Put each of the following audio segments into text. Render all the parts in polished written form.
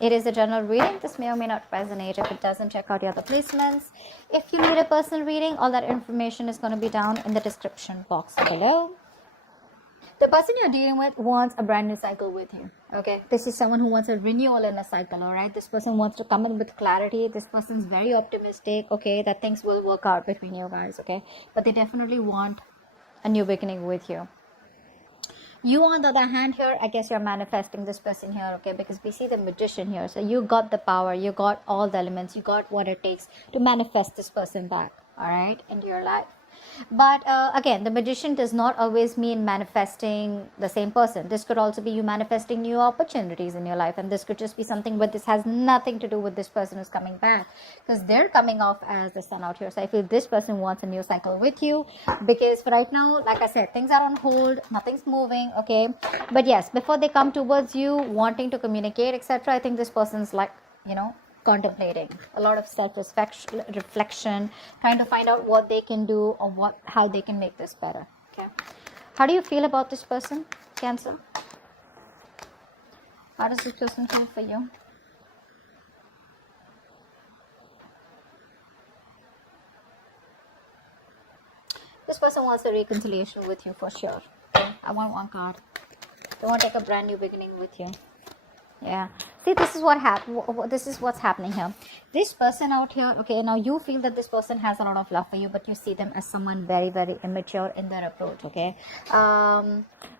It is a general reading. This may or may not resonate. If it doesn't, check out the other placements. If you need a personal reading, all that information is going to be down in the description box below. The person you're dealing with wants a brand new cycle with you. Okay, this is someone who wants a renewal in a cycle. All right, this person wants to come in with clarity. This person's very optimistic. Okay, that things will work out between you guys. Okay, but they definitely want a new beginning with you. You, on the other hand, here, I guess you're manifesting this person here, okay, because we see the Magician here. So you got the power, you got all the elements, you got what it takes to manifest this person back, all right, into your life. But again, the Magician does not always mean manifesting the same person. This could also be you manifesting new opportunities in your life, and this could just be something, but this has nothing to do with this person who's coming back, because they're coming off as the Sun out here. So I feel this person wants a new cycle with you, because for right now, like I said, things are on hold, nothing's moving, okay. But yes, before they come towards you wanting to communicate, etc., I think this person's like, you know, contemplating a lot of self-reflection, trying to find out what they can do or how they can make this better. Okay, how do you feel about this person, Cancer? How does this person feel for you? This person wants a reconciliation with you for sure. Okay? I want one card. They want to take a brand new beginning with you. Yeah, see, this is this is what's happening here. This person out here, okay, now you feel that this person has a lot of love for you, but you see them as someone very, very immature in their approach. Okay,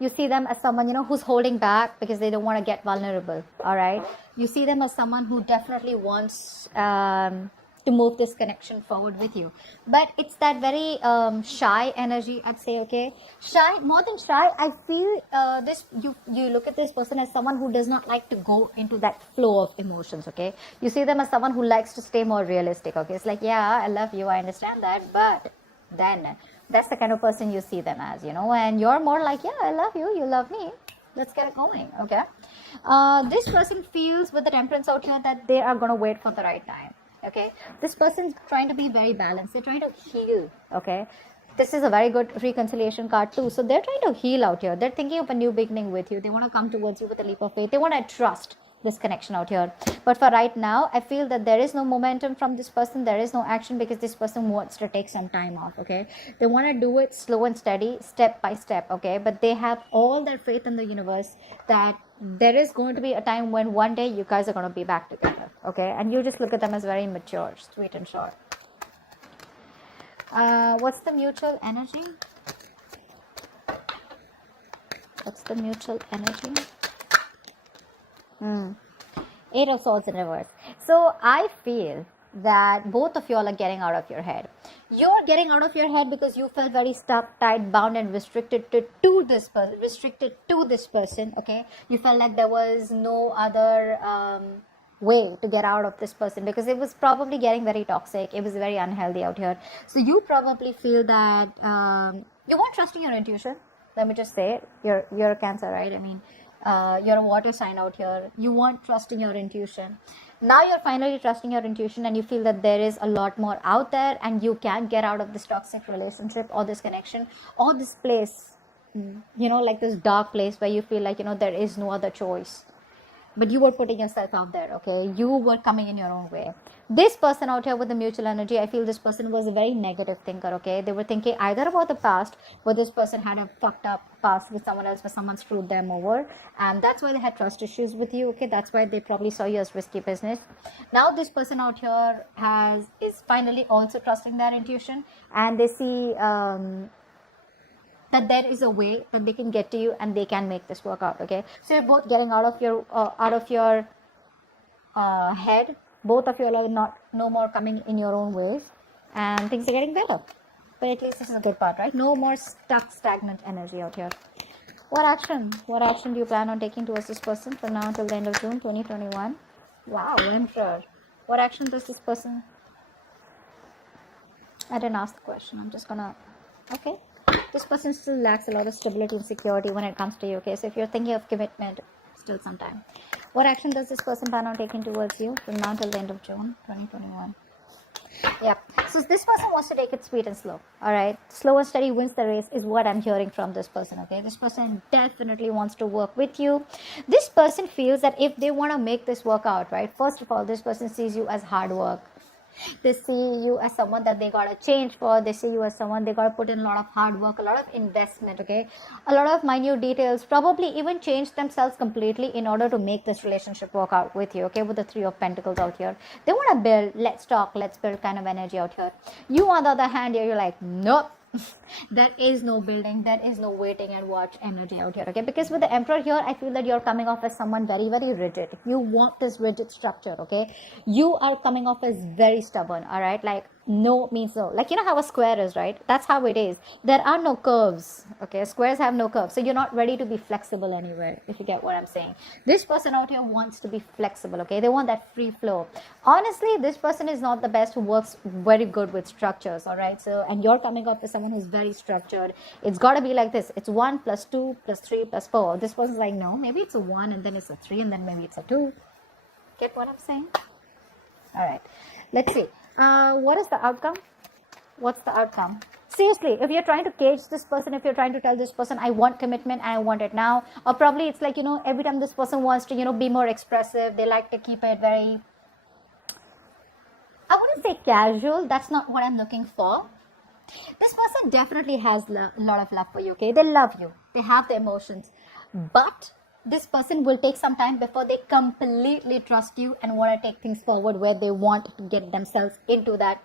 you see them as someone, you know, who's holding back because they don't want to get vulnerable. All right, you see them as someone who definitely wants to move this connection forward with you, but it's that very shy energy, I'd say. Okay, shy, more than shy, I feel this, you look at this person as someone who does not like to go into that flow of emotions. Okay, you see them as someone who likes to stay more realistic. Okay, it's like, yeah, I love you, I understand that, but then that's the kind of person you see them as, you know, and you're more like, yeah, I love you, you love me, let's get it going. Okay, this person feels with the Temperance out here that they are going to wait for the right time. Okay, this person's trying to be very balanced, they're trying to heal. Okay, this is a very good reconciliation card too. So they're trying to heal out here, they're thinking of a new beginning with you, they want to come towards you with a leap of faith, they want to trust this connection out here. But for right now, I feel that there is no momentum from this person, there is no action, because this person wants to take some time off. Okay, they want to do it slow and steady, step by step. Okay, but they have all their faith in the universe that there is going to be a time when one day you guys are going to be back together. Okay, and you just look at them as very mature, sweet and short. What's the mutual energy? What's the mutual energy? 8 of Swords in reverse. So I feel that both of you all are getting out of your head. You're getting out of your head because you felt very stuck, tied, bound, and restricted to this person. Okay, you felt like there was no other way to get out of this person, because it was probably getting very toxic, it was very unhealthy out here. So you probably feel that you weren't trusting your intuition. Let me just say it. You're a Cancer, right? I mean, you're a water sign out here. You weren't trusting your intuition. Now you're finally trusting your intuition, and you feel that there is a lot more out there, and you can get out of this toxic relationship or this connection or this place, you know, like this dark place where you feel like, you know, there is no other choice. But you were putting yourself out there. Okay, you were coming in your own way. This person out here with the mutual energy, I feel this person was a very negative thinker. Okay, they were thinking either about the past, where this person had a fucked up past with someone else, where someone screwed them over, and that's why they had trust issues with you. Okay, that's why they probably saw you as risky business. Now this person out here is finally also trusting their intuition, and they see that there is a way that they can get to you and they can make this work out. Okay, so you're both getting out of your head. Both of you are no more coming in your own ways, and things are getting better. But at least this is a good part, right? No more stuck, stagnant energy out here. What action do you plan on taking towards this person from now until the end of June 2021? Wow, Emperor. What action does this person... I didn't ask the question, I'm just gonna... Okay. This person still lacks a lot of stability and security when it comes to you. Okay, so if you're thinking of commitment, still some time. What action does this person plan on taking towards you from now till the end of June 2021? Yep. So this person wants to take it sweet and slow. All right. Slow and steady wins the race is what I'm hearing from this person. Okay. This person definitely wants to work with you. This person feels that if they want to make this work out, right? First of all, this person sees you as hard work. They see you as someone that they gotta change for. They see you as someone they gotta put in a lot of hard work, a lot of investment, okay, a lot of minute details, probably even change themselves completely in order to make this relationship work out with you, okay. With the Three of Pentacles out here, they want to build, let's talk, let's build kind of energy out here. You on the other hand here, you're like, nope. There is no building, there is no waiting and watch energy out here, okay. Because with the Emperor here, I feel that you're coming off as someone very, very rigid. You want this rigid structure, okay. You are coming off as very stubborn, all right. Like no means no. Like, you know how a square is, right? That's how it is. There are no curves, okay. Squares have no curves, so you're not ready to be flexible anywhere, if you get what I'm saying. This person out here wants to be flexible, okay. They want that free flow. Honestly, this person is not the best who works very good with structures, all right. So, and you're coming up with someone who's very structured. It's got to be like this. It's 1 + 2 + 3 + 4. This person's like, no, maybe it's a 1 and then it's a 3 and then maybe it's a 2. Get what I'm saying? All right, let's see. What is the outcome? What's the outcome? Seriously, if you're trying to cage this person, if you're trying to tell this person, I want commitment and I want it now, or probably it's like, you know, every time this person wants to, you know, be more expressive, they like to keep it very, I wouldn't say casual. That's not what I'm looking for. This person definitely has a lot of love for you, okay? They love you. They have the emotions. But this person will take some time before they completely trust you and want to take things forward where they want to get themselves into that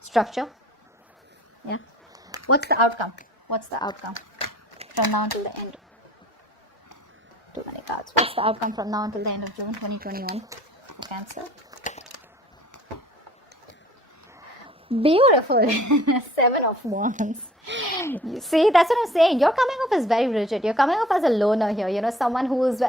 structure. Yeah. What's the outcome? What's the outcome from now until the end? Too many cards. What's the outcome from now until the end of June 2021? Cancer. Beautiful. 7 of Wands. You see, that's what I'm saying. You're coming off as very rigid. You're coming off as a loner here. You know, someone who is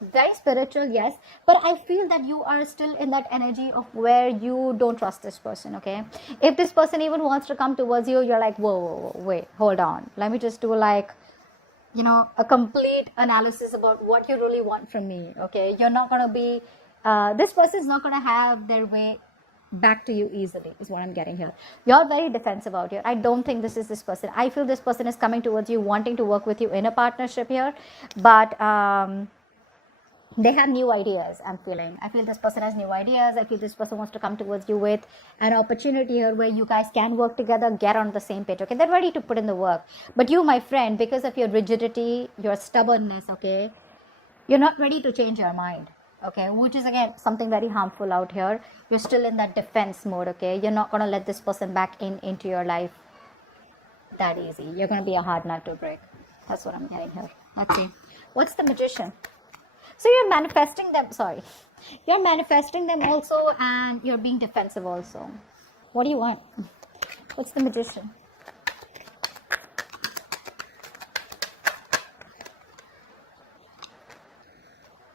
very spiritual, yes. But I feel that you are still in that energy of where you don't trust this person, okay? If this person even wants to come towards you, you're like, whoa, wait, hold on. Let me just do like, you know, a complete analysis about what you really want from me, okay? You're not going to be, this person is not going to have their way back to you easily, is what I'm getting here. You're very defensive out here. I don't think this is this person. I feel this person is coming towards you, wanting to work with you in a partnership here, but they have new ideas. I'm feeling. I feel this person has new ideas. I feel this person wants to come towards you with an opportunity here where you guys can work together, get on the same page, okay? They're ready to put in the work. But you, my friend, because of your rigidity, your stubbornness, okay, you're not ready to change your mind. Okay, which is again something very harmful out here. You're still in that defense mode, okay? You're not going to let this person back into your life that easy. You're going to be a hard nut to break. That's what I'm getting here. Let's see. What's the Magician? So you're manifesting them, sorry. You're manifesting them also and you're being defensive also. What do you want? What's the Magician?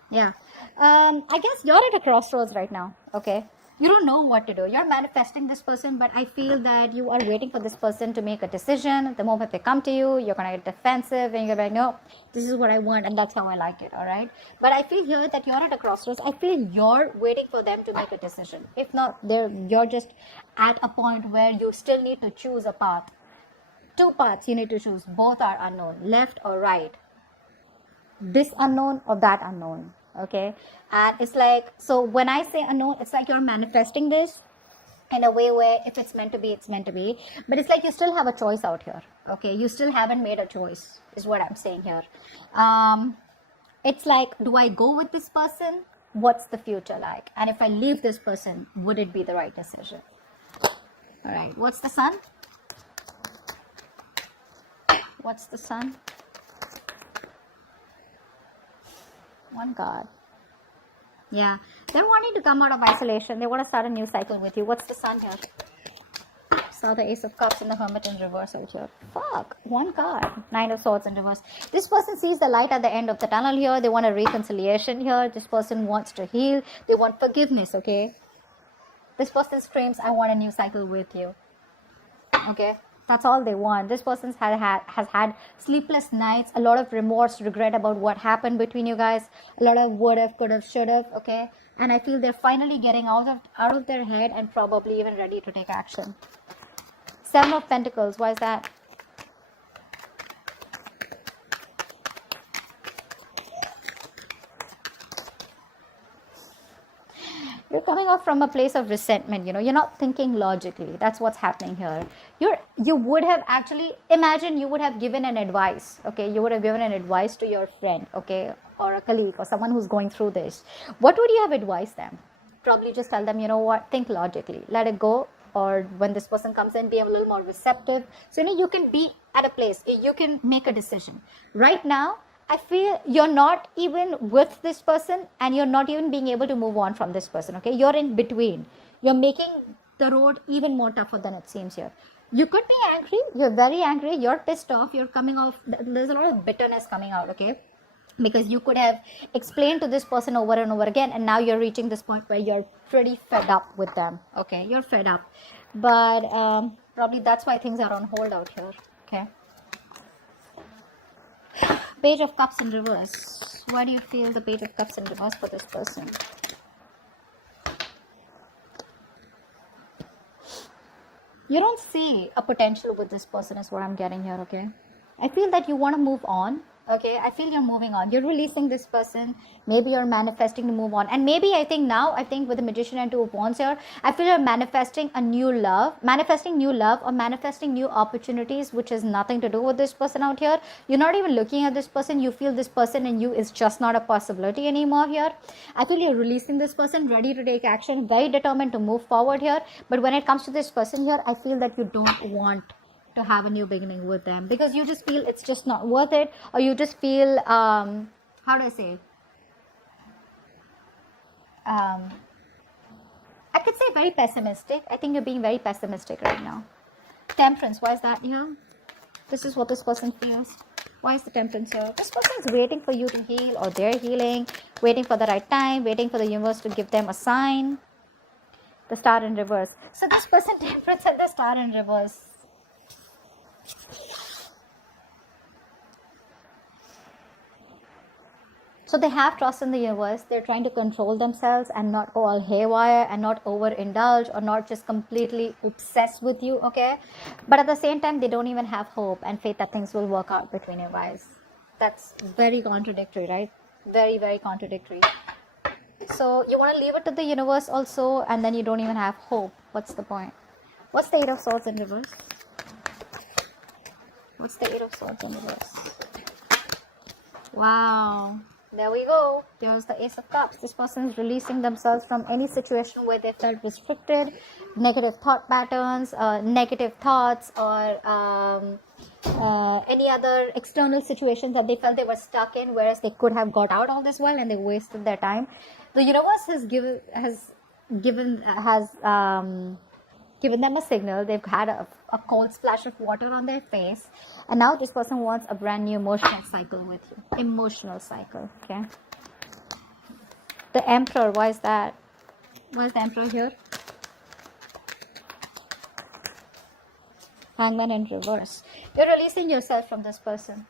Yeah. I guess you're at a crossroads right now, okay? You don't know what to do. You're manifesting this person, but I feel that you are waiting for this person to make a decision. The moment they come to you, you're going to get defensive and you're like, no, this is what I want and that's how I like it, all right? But I feel here that you're at a crossroads. I feel you're waiting for them to make a decision. If not, you're just at a point where you still need to choose a path. 2 paths you need to choose. Both are unknown, left or right. This unknown or that unknown. Okay, and it's like, so when I say unknown, it's like you're manifesting this in a way where if it's meant to be, it's meant to be, but it's like you still have a choice out here. Okay, you still haven't made a choice is what I'm saying here. It's like, do I go with this person? What's the future like? And if I leave this person, would it be the right decision? All right, what's the Sun? What's the Sun? 1 card. Yeah, they're wanting to come out of isolation. They want to start a new cycle with you. What's the Sun here? Saw the Ace of Cups and the Hermit in reverse out here. Fuck, 1 card. 9 of Swords in reverse. This person sees the light at the end of the tunnel here. They want a reconciliation here. This person wants to heal. They want forgiveness, okay? This person screams, I want a new cycle with you. Okay? That's all they want. This person has had sleepless nights, a lot of remorse, regret about what happened between you guys, a lot of would have, could have, should have, okay? And I feel they're finally getting out of their head and probably even ready to take action. Seven of Pentacles, why is that? You're coming off from a place of resentment, you're not thinking logically. That's what's happening here. You would have actually, imagine you would have given an advice, okay? You would have given an advice to your friend, okay? Or a colleague or someone who's going through this. What would you have advised them? Probably just tell them, you know what, think logically, let it go. Or when this person comes in, be a little more receptive. So, you can be at a place, you can make a decision. Right now, I feel you're not even with this person and you're not even being able to move on from this person, okay? You're in between. You're making the road even more tougher than it seems here. You could be angry. You're very angry. You're pissed off. You're coming off. There's a lot of bitterness coming out, okay? Because you could have explained to this person over and over again, and now you're reaching this point where you're pretty fed up with them, okay? You're fed up. But probably that's why things are on hold out here, okay? Page of Cups in reverse. Why do you feel the Page of Cups in reverse for this person? You don't see a potential with this person is what I'm getting here, okay? I feel that you want to move on, okay? I feel you're moving on. You're releasing this person. Maybe you're manifesting to move on. And maybe I think with the Magician and Two of Wands here, I feel you're manifesting a new love, or manifesting new opportunities, which has nothing to do with this person out here. You're not even looking at this person. You feel this person and you is just not a possibility anymore here. I feel you're releasing this person, ready to take action, very determined to move forward here. But when it comes to this person here, I feel that you don't want to have a new beginning with them because you just feel it's just not worth it, or you just feel how do I say, I could say very pessimistic. I think you're being very pessimistic right now. Temperance, why is that here? This is what this person feels. Why is the Temperance here? This person is waiting for you to heal, or they're healing, waiting for the right time, waiting for the universe to give them a sign. The Star in reverse. So this person, Temperance, and the Star in reverse. So they have trust in the universe. They're trying to control themselves and not go all haywire and not overindulge or not just completely obsessed with you, okay? But at the same time, they don't even have hope and faith that things will work out between you guys. That's very contradictory, right? Very, very contradictory. So you want to leave it to the universe also, and then you don't even have hope. What's the point? What's the Eight of Swords in reverse? What's the Eight of Swords in reverse? Wow. There we go. There's the Ace of Cups. This person is releasing themselves from any situation where they felt restricted, negative thought patterns, negative thoughts, or any other external situations that they felt they were stuck in, whereas they could have got out all this while and they wasted their time. The universe has given them a signal. They've had a cold splash of water on their face, and now this person wants a brand new emotional cycle with you. Emotional cycle, okay? The Emperor, why is that? Why is the Emperor here? Hangman in reverse. You're releasing yourself from this person.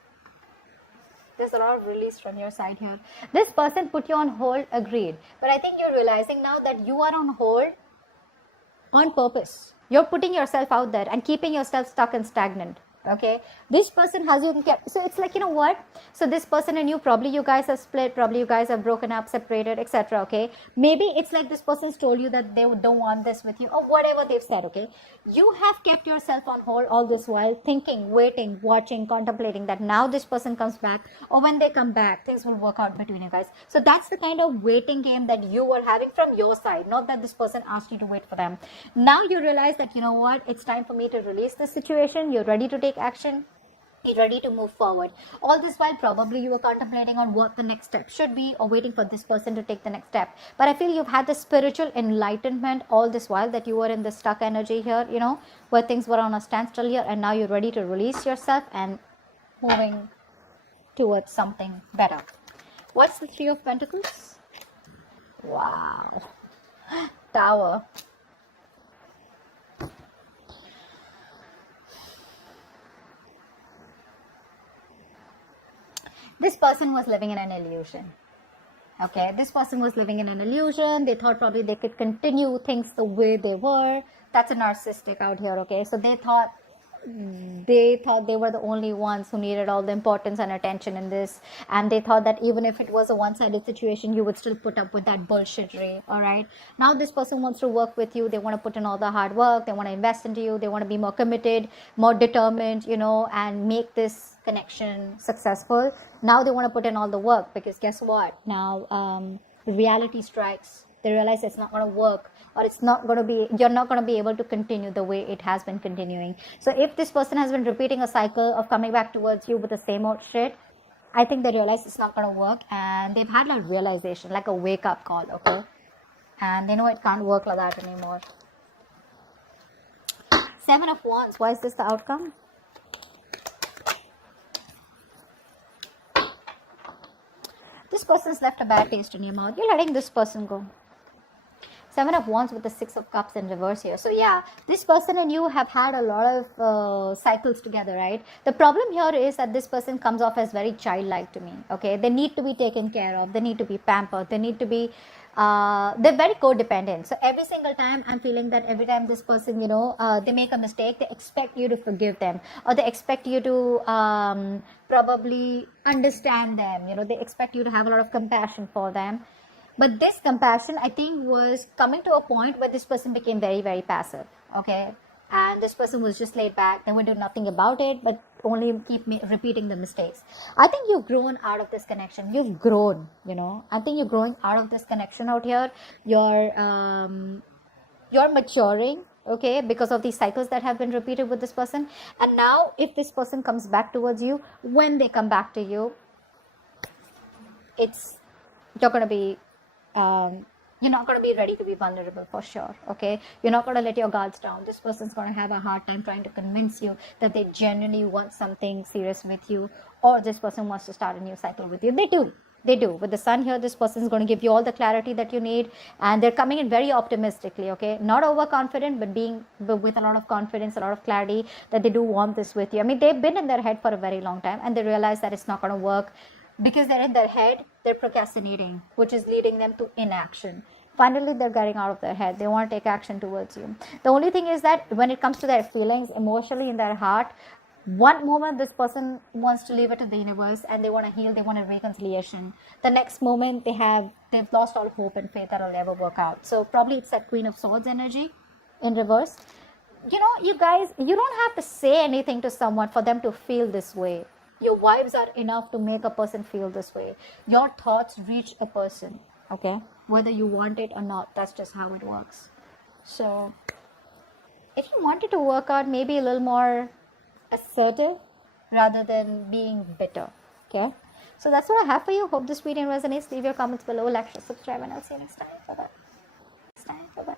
There's a lot of release from your side here. This person put you on hold, agreed. But I think you're realizing now that you are on hold on purpose. You're putting yourself out there and keeping yourself stuck and stagnant. Okay, this person has you kept. So it's like, you know what? So this person and you, probably you guys have split, probably you guys have broken up, separated, etc. Okay, maybe it's like this person's told you that they don't want this with you, or whatever they've said. Okay, you have kept yourself on hold all this while, thinking, waiting, watching, contemplating that now this person comes back, or when they come back, things will work out between you guys. So that's the kind of waiting game that you were having from your side, not that this person asked you to wait for them. Now you realize that, you know what? It's time for me to release this situation. You're ready to take action. You're ready to move forward. All this while, probably you were contemplating on what the next step should be, or waiting for this person to take the next step. But I feel you've had the spiritual enlightenment all this while, that you were in the stuck energy here, you know, where things were on a standstill here, and now you're ready to release yourself and moving towards something better. What's the Three of Pentacles? Wow. Tower. this person was living in an illusion. Okay, this person was living in an illusion. They thought probably they could continue things the way they were. That's a narcissistic out here. Okay, so they thought they were the only ones who needed all the importance and attention in this, and they thought that even if it was a one-sided situation, you would still put up with that bullshittery. All right, now this person wants to work with you. They want to put in all the hard work. They want to invest into you. They want to be more committed, more determined, and make this connection successful. Now they want to put in all the work, because guess what, now reality strikes. They realize it's not going to work, or you're not going to be able to continue the way it has been continuing. So if this person has been repeating a cycle of coming back towards you with the same old shit, I think they realize it's not going to work, and they've had like realization, like a wake up call. Okay, and they know it can't work like that anymore. 7 of Wands, why is this the outcome? This person's left a bad taste in your mouth. You're letting this person go. 7 of Wands with the 6 of Cups in reverse here. So yeah, this person and you have had a lot of cycles together, right? The problem here is that this person comes off as very childlike to me. Okay, they need to be taken care of. They need to be pampered. They need to be they're very codependent. So every single time I'm feeling that every time this person, they make a mistake, they expect you to forgive them, or they expect you to probably understand them. They expect you to have a lot of compassion for them. But this compassion, I think, was coming to a point where this person became very, very passive. Okay, and this person was just laid back. They would do nothing about it, but only keep repeating the mistakes. I think you've grown out of this connection. You've grown, I think you're growing out of this connection out here. You're maturing, okay, because of these cycles that have been repeated with this person. And now if this person comes back towards you, when they come back to you, you're going to be you're not going to be ready to be vulnerable for sure. Okay, you're not going to let your guards down. This person's going to have a hard time trying to convince you that they genuinely want something serious with you, or this person wants to start a new cycle with you. They do. With the Sun here, this person is going to give you all the clarity that you need, and they're coming in very optimistically. Okay, not overconfident, but with a lot of confidence, a lot of clarity that they do want this with you. I mean, they've been in their head for a very long time, and they realize that it's not going to work. Because they're in their head, they're procrastinating, which is leading them to inaction. Finally, they're getting out of their head. They want to take action towards you. The only thing is that when it comes to their feelings, emotionally in their heart, one moment this person wants to leave it to the universe and they want to heal, they want a reconciliation. The next moment they've lost all hope and faith that it'll ever work out. So probably it's that Queen of Swords energy in reverse. You guys, you don't have to say anything to someone for them to feel this way. Your vibes are enough to make a person feel this way. Your thoughts reach a person, okay? Whether you want it or not, that's just how it works. So, if you want it to work out, maybe a little more assertive rather than being bitter, okay? So that's what I have for you. Hope this video resonates. Leave your comments below, like, share, subscribe, and I'll see you next time. Bye-bye.